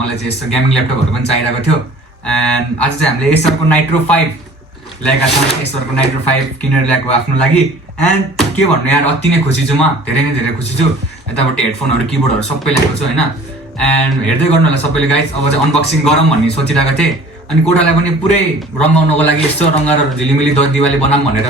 मलाई चाहिँ यस्तो गेमिङ ल्यापटपहरू पनि चाहिरहेको थियो एन्ड आज चाहिँ हामीले एसरको नाइट्रो 5 ल्याएका छौँ। एसरको नाइट्रो 5 किनेर ल्याएको आफ्नो लागि एन्ड के भन्नु यार अति नै खुसी छु म, धेरै नै धेरै खुसी छु। यताबाट हेडफोनहरू किबोर्डहरू सबै ल्याएको छु होइन। एन्ड हेर्दै गर्नु होला सबैले गाइज, अब चाहिँ अनबक्सिङ गरौँ भन्ने सोचिरहेको थिएँ। अनि कोठालाई पनि पुरै रङ्गाउनको लागि यस्तो रङ्गाएर झिलिमिली दिवाली बनाऊँ भनेर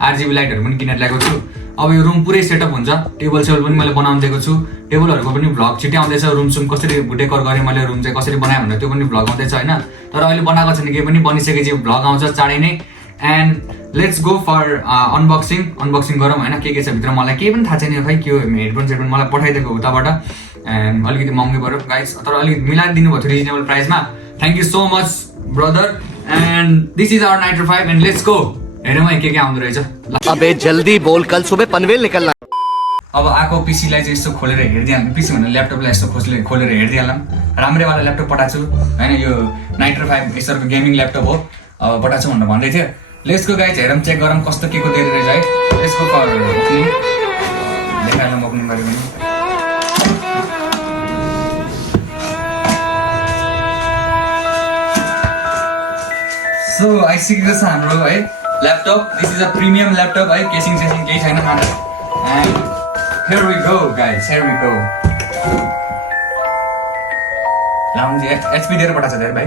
आरजिबी लाइटहरू पनि किनेर ल्याएको छु। अब यो रुम पुरै सेटअप हुन्छ, टेबल सेबल पनि मैले बनाउनु दिएको छु। टेबलहरूको पनि भ्लग छिट्टै आउँदैछ, रुम सुम कसरी डेकोर गरेँ मैले, रुम चाहिँ कसरी बनाएँ भनेर त्यो पनि भ्लग आउँदैछ होइन। तर अहिले बनाएको छैन, केही पनि बनिसकेपछि भ्लग आउँछ चाँडै नै। And let's go for unboxing गरौँ होइन। के छ भित्र मलाई केही पनि थाहा छैन, खै के हो हेडफोन सेडफोन मलाई पठाइदिएको उताबाट। एन्ड अलिकति महँगै पऱ्यो गाइस, तर अलिक मिलाएर दिनुभएको थियो रिजनेबल प्राइसमा। Thank you so much brother. And this is our Nitro 5 and let's go. हेरौँ है के आउँदो रहेछ। अबे जल्दी बोल, कल सुबह पनवेल निकलना। अब आएको पिसीलाई चाहिँ यस्तो खोलेर हेरिदिइहाल्नु, पिसी भन्दा ल्यापटपलाई यस्तो खोलेर हेरिदिइहालौँ। राम्रैवाला ल्यापटप पठाएको छु होइन, यो नाइट्रो 5 एसरको गेमिङ ल्यापटप हो। अब पठाएको छु भनेर भन्दै थियो। लेट्स गो गाइज, हेरौँ चेक गरौँ कस्तो के को दिएर रहेछ है। यसको फर ओपनिङ देखाइहालौँ, ओपनिङ गरेको पनि। सो आइसकेको छ हाम्रो है laptop. This is a premium laptop है, केसिङ सेसिङ केही छैन खाना। And here we go guys, here we go। Lounge HP दिएर पठाएको छ धेरै भाइ।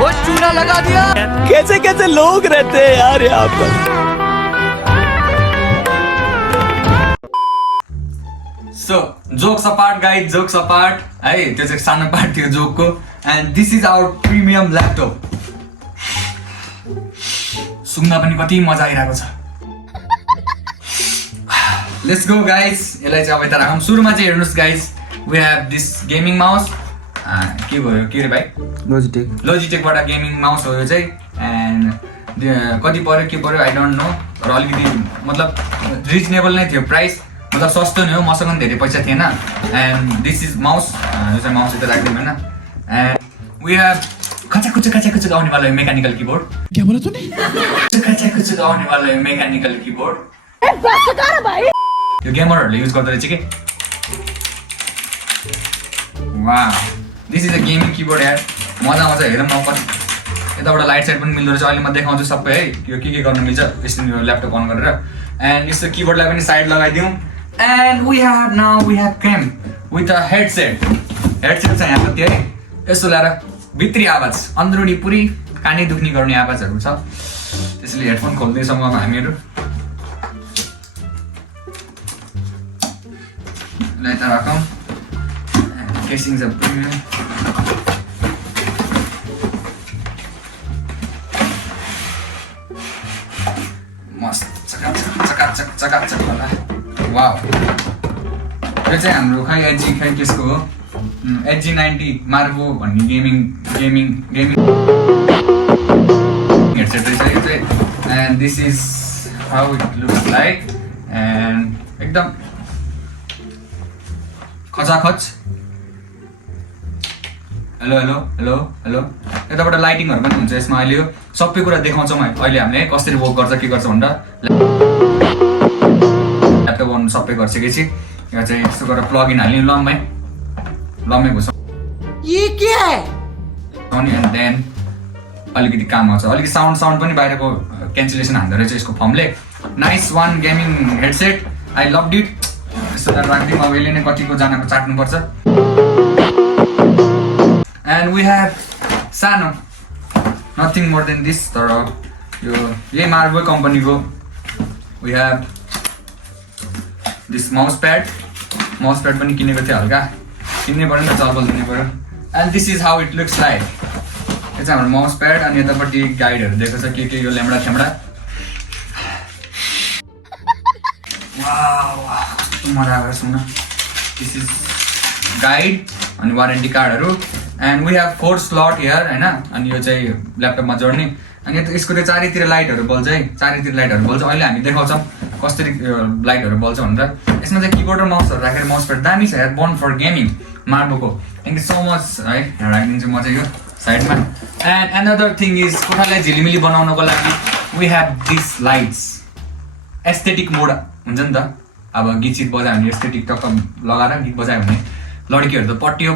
वो चूना लगा दिया। कैसे कैसे लोग रहते हैं यार यहाँ पर। So jokes apart guys, jokes apart है, त्यो चाहिँ सानो पार्ट थियो जोकको। And this is our premium laptop. सुन्न पनि कति मजा आइरहेको छ। लेट्स गो गाइज, यसलाई चाहिँ अब यता राखौँ। सुरुमा चाहिँ हेर्नुहोस् guys, we have this gaming mouse. के भयो के रे भाइ, लोजिटेकबाट गेमिङ माउस हो यो चाहिँ। एन्ड कति पऱ्यो के पऱ्यो आई डोन्ट नो, र अलिकति मतलब रिजनेबल नै थियो प्राइस, मतलब सस्तो नै हो, मसँग पनि धेरै पैसा थिएन। एन्ड दिस इज माउस, यो चाहिँ माउस यता राखिदिउँ होइन। एन्ड वी हेभ खचाखुचुक आउने वाला मेकानिकल कीबोर्ड। क्या बोला तूने? खचाखुचुक आउने वाला मेकानिकल कीबोर्ड। यो गेमरहरूले युज गर्दो रहेछ के। वाह, this is a gaming keyboard यार, मजा आउँछ। हेरौँ न कति यताबाट लाइट साइट पनि मिल्दो रहेछ। अहिले म देखाउँछु सबै है, यो के गर्नु मिल्छ यसरी यो ल्यापटप अन गरेर। एन्ड यस्तो कीबोर्डलाई पनि साइड लगाइदिउँ। And we have came with a headset चाहिँ यहाँ कति है, यस्तो ल्याएर भित्री आवाज, अन्द्रुनी पुरै कानै दुख्ने गर्ने आवाजहरू छ। त्यसैले हेडफोन खोल्दैछौँ अब हामीहरू। यता राखौँ। केसिङ छ प्रिमियम। मस्त चकाचक होला। वाउ, यो चाहिँ हाम्रो खै केसको हो, एचजी 90 मार्बो भन्ने गेमिङ हेडसेट रहेछ यो चाहिँ। And this is how it looks like. And एकदम खचाखच। हेलो हेलो हेलो हेलो, यताबाट लाइटिङहरू पनि हुन्छ यसमा। अहिले यो सबै कुरा देखाउँछौँ अहिले हामीले कसरी वर्क गर्छ के गर्छ भनेर। ल्यापटप गर्नु सबै गरिसकेपछि यो चाहिँ यस्तो गरेर प्लग इन हाल्ने, लम्मै घुसाउ। ये क्या है? एन्ड देन अलिकति काम आउँछ, अलिकति साउन्ड पनि बाहिरको क्यान्सलेसन हान्दो रहेछ यसको फर्मले। Nice one gaming headset, I loved it. यस्तो राखिदिउँ, अब यसले नै कतिको जनाको चाट्नुपर्छ। एन्ड वी हेभ सानो, नथिङ मोर देन दिस, तर यो यही मार्बल कम्पनीको। We have this mouse pad पनि किनेको थियो, हल्का किन्नै पऱ्यो नि त, चलबल दिनै पऱ्यो। And this is how it looks like. यो चाहिँ हाम्रो माउस प्याड। अनि यतापट्टि गाइडहरू दिएको छ के यो ल्याम्डा वाह, कस्तो मजा आएको सुन्न। दिस इज गाइड अनि वारेन्टी कार्डहरू। And we have 4 slot here होइन। अनि यो चाहिँ ल्यापटपमा जोड्ने। अनि यसको चाहिँ चारैतिर लाइटहरू बल्छ है, चारैतिर लाइटहरू बल्छ। अहिले हामी देखाउँछौँ कसरी लाइटहरू बल्छ भनेर। यसमा चाहिँ किबोर्ड र माउसहरू राखेर माउस प्याड दामी छ यार, बर्न फर गेमिङ मार्बोको। थ्याङ्क यू सो मच है, यहाँ राखिदिन्छु म चाहिँ यो साइडमा। एन्ड अनदर थिङ इज, कोठालाई झिलिमिली बनाउनको लागि we have this lights. Aesthetic mode हुन्छ नि त, अब गीत सित बजायो भने यस्तै टिकटक लगाएर गीत बजायो भने लड्कीहरू त पट्टियो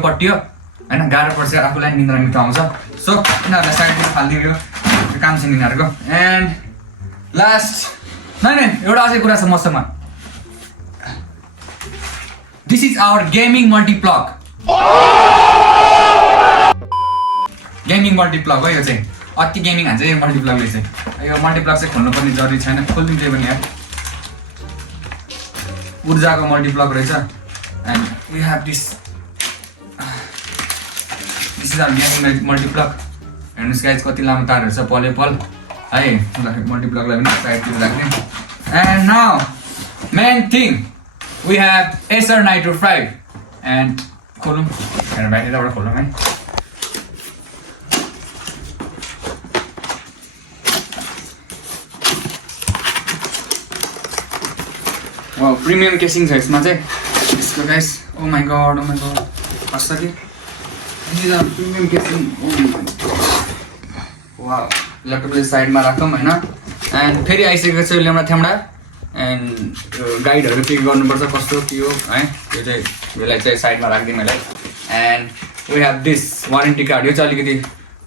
होइन गाह्रो पर्छ आफूलाई निन्द्रा मिठो आउँछ सो यिनीहरूलाई साइडमा फालिदियो काम छ यिनीहरूको एन्ड लास्ट नै एउटा अझै कुरा छ मसँग दिस इज आवर गेमिङ मल्टिप्लग हो यो चाहिँ अति गेमिङ हान्छ यो मल्टिप्लगले चाहिँ यो मल्टिप्लग चाहिँ खोल्नुपर्ने जरुरी छैन खोलिदिन्छ पनि यार ऊर्जाको मल्टिप्लग रहेछ and we have this is our gaming multiplug हेर्नुहोस् गाइज कति लामो तारहरू छ पल है मल्टिप्लगलाई पनि साइडतिर राख्ने and now main thing we have Acer Nitro 5 and खोलौँ हेर भाइ यताबाट खोलौँ है प्रिमियम केसिङ छ यसमा चाहिँ यसको गाइस ओ माई गड हस् कि प्रिमियम केसिङ वा ल्यापटपले साइडमा राखौँ होइन एन्ड फेरि आइसकेको छ ल्याम्डा थ्याम्डा एन्ड गाइडहरू पिक गर्नुपर्छ कस्तो के हो है त्यो चाहिँ यसलाई चाहिँ साइडमा राखिदिउँ यसलाई and we have this warranty card यो चाहिँ अलिकति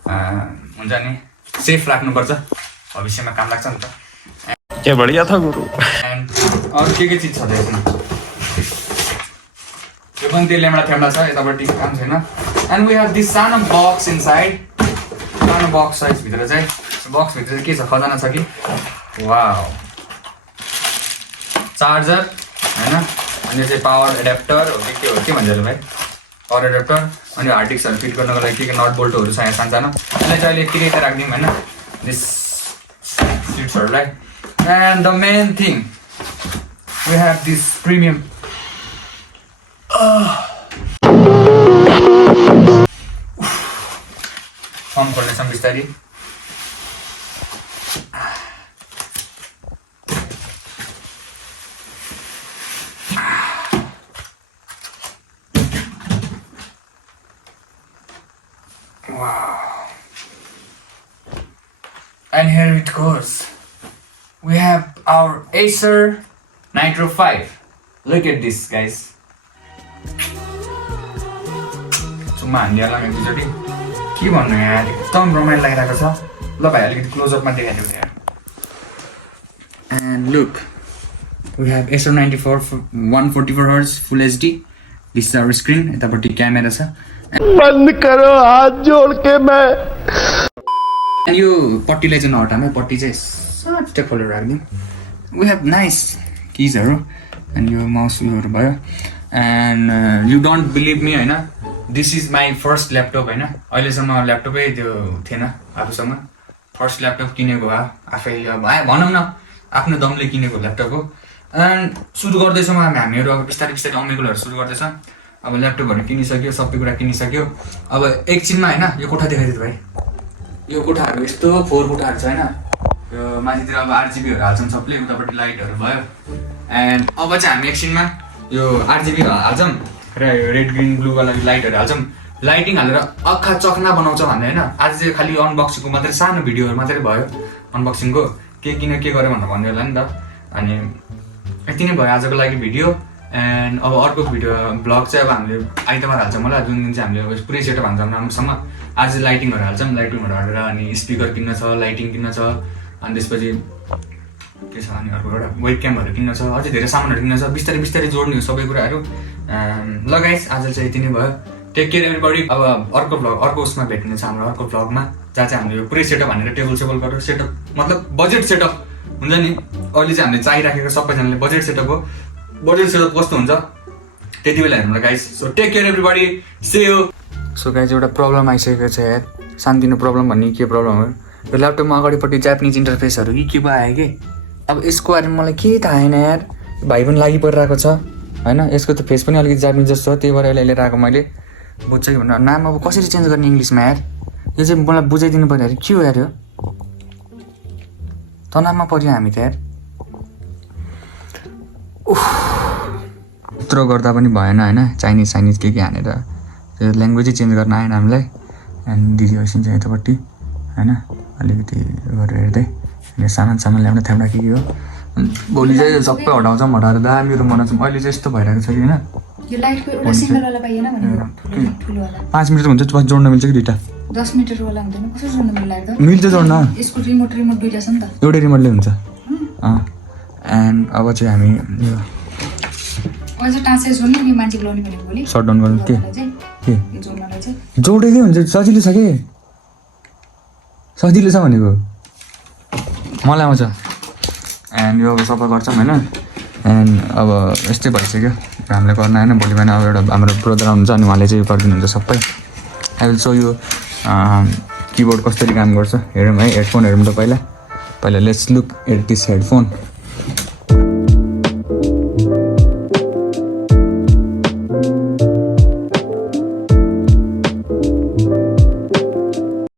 हुन्छ नि सेफ राख्नुपर्छ भविष्यमा काम लाग्छ नि त क्या बढिया था गुरु एन्ड अरू के चिज छ त्यसमा यो पनि त्यो ल्याम्डा थ्याम्डा छ यतापट्टि काम छैन एन्ड वी हेभ दिस सानो बक्स इनसाइड सानो बक्स साइजभित्र चाहिँ बक्सभित्र चाहिँ के छ खजाना छ कि वाउ चार्जर होइन अनि चाहिँ पावर एड्याप्टर हो कि के भन्छ भाइ पावर एड्याप्टर अनि हार्ड डिस्कहरू फिट गर्नको लागि के नट बोल्टहरू छ यहाँ सानसानो यसलाई चाहिँ अहिले यति राखिदिउँ होइन दिस सिट्सहरूलाई and the main thing we have this premium firm खोल्नेछौँ बिस्तारी And here it goes. We have our Acer Nitro 5. Look at this, guys. सुम्मा हान्दिहाल्ला एकचोटि के भन्नु यार एकदम रमाइलो लागिरहेको छ ल भाइ अलिकति क्लोजअपमा देखाइदिउँ यार and look we have Acer 144Hz full HD this is our screen यतापट्टि क्यामेरा छ बंद करो हाथ जोड़ के मैं यो पट्टीलाई चाहिँ नहटाउँ है पट्टी चाहिँ सट्टै खोलेर राखिदिउँ वी हेभ नाइस किजहरू एन्ड यो माउस उयोहरू भयो and you don't believe me होइन this is my first laptop होइन अहिलेसम्म ल्यापटपै त्यो थिएन आफूसँग फर्स्ट ल्यापटप किनेको भए आफै भनौँ न आफ्नो दमले किनेको ल्यापटप हो एन्ड सुरु गर्दैछौँ हामीहरू अब बिस्तारै बिस्तारै अमेकुलहरू सुरु गर्दैछ अब ल्यापटपहरू किनिसक्यो सबै कुरा किनिसक्यो अब एकछिनमा होइन यो कोठा देखाइदियो भाइ यो कोठाहरू यस्तो 4 कोठाहरू छ होइन यो माथितिर अब RGBहरू हाल्छौँ सबले उतापट्टि लाइटहरू भयो एन्ड अब चाहिँ हामी एकछिनमा यो RGB हाल्छौँ र यो रेड ग्रिन ब्लूवाला लाइटहरू हाल्छौँ लाइटिङ हालेर अक्खा चखना बनाउँछ भन्ने होइन आज चाहिँ खालि अनबक्सिङको मात्रै सानो भिडियोहरू मात्रै भयो अनबक्सिङको के किन के गरेँ भनेर भन्यो होला नि त अनि यति नै भयो आजको लागि भिडियो एन्ड अब अर्को भिडियो ब्लग चाहिँ अब हामीले आइतबार हाल्छौँ होला जुन दिन चाहिँ हामीले पुरै सेटअप हाल्छौँ राम्रोसँग आज लाइटिङहरू हाल्छौँ लाइटिङहरू हालेर अनि स्पिकर किन्न छ लाइटिङ किन्न छ अनि त्यसपछि के छ अनि अर्को एउटा वेब क्यामहरू किन्न छ अझै धेरै सामानहरू किन्न छ बिस्तारै बिस्तारै जोड्ने हो सबै कुराहरू ल गाइस आज चाहिँ यति नै भयो टेक केयर एभ्रीबडी अब अर्को उसमा भेट्ने छ हाम्रो अर्को भ्लगमा जहाँ चाहिँ हामीले पुरै सेटअप हानेर टेबल सेबल गरेर सेटअप मतलब बजेट सेटअप हुन्छ नि अहिले चाहिँ हामीले चाहिराखेको सबैजनाले बजेट सेटअप हो बजेट सेटअप कस्तो हुन्छ त्यति बेला हेर्नु guys so take care everybody see you so guys एउटा प्रब्लम आइसकेको छ यार सानोतिनो प्रब्लम भन्ने के प्रब्लम हो यो ल्यापटपमा अगाडिपट्टि जापानिज इन्टरफेसहरू के पो आयो कि अब यसको बारेमा मलाई केही थाहा छैन यार भाइ पनि लागि परिरहेको छ होइन यसको त फेस पनि अलिकति जापानिज जस्तो छ त्यही भएर यसलाई लिएर आएको मैले बुझ्छ कि भन्नु नाम अब कसरी चेन्ज गर्ने इङ्ग्लिसमा यार यो चाहिँ मलाई बुझाइदिनु पर्यो यार के हो यार यो तनावमा पर्यो हामी त यार यत्रो गर्दा पनि भएन होइन चाइनिज के हानेर त्यो ल्याङ्ग्वेजै चेन्ज गर्न आएन हामीलाई एन्ड दिदी होइसिन्छ यतापट्टि होइन अलिकति गरेर हेर्दै सामान ल्याउन थ्याम्डा के हो भोलि चाहिँ सबै हटाउँछौँ हटाएर दामी रुम बनाउँछौँ अहिले चाहिँ यस्तो भइरहेको छ कि होइन यो लाइटको एउटा सिंगल वाला पाइएन भने ठुलो वाला 5 मिटर हुन्छ बस जोड्न मिल्छ कि दुइटा 10 मिटर वाला हुँदैन कसरी जोड्नु मिल्ला त मिल्छ जोड्न यसको रिमोट दुईटा छ नि त एउटै रिमोटले हुन्छ एन्ड अब चाहिँ हामी यो अझ टाँसे जोड्नु नि मान्छे बोलाउने भनेको भोलि सर्ट डाउन गर्नु के यो जोड्नलाई चाहिँ जोडेकै हुन्छ सजिलो छ कि सजिलो छ भनेको मलाई आउँछ एन्ड यो अब सफा गर्छौँ होइन एन्ड अब यस्तै भइसक्यो हामीले गर्न होइन भोलि बिहान अब एउटा हाम्रो ब्रदर आउनुहुन्छ अनि उहाँले चाहिँ गरिदिनुहुन्छ सबै आई विल सो यो किबोर्ड कसरी काम गर्छ हेरौँ है हेडफोन हेरौँ त पहिला let's look at this headphone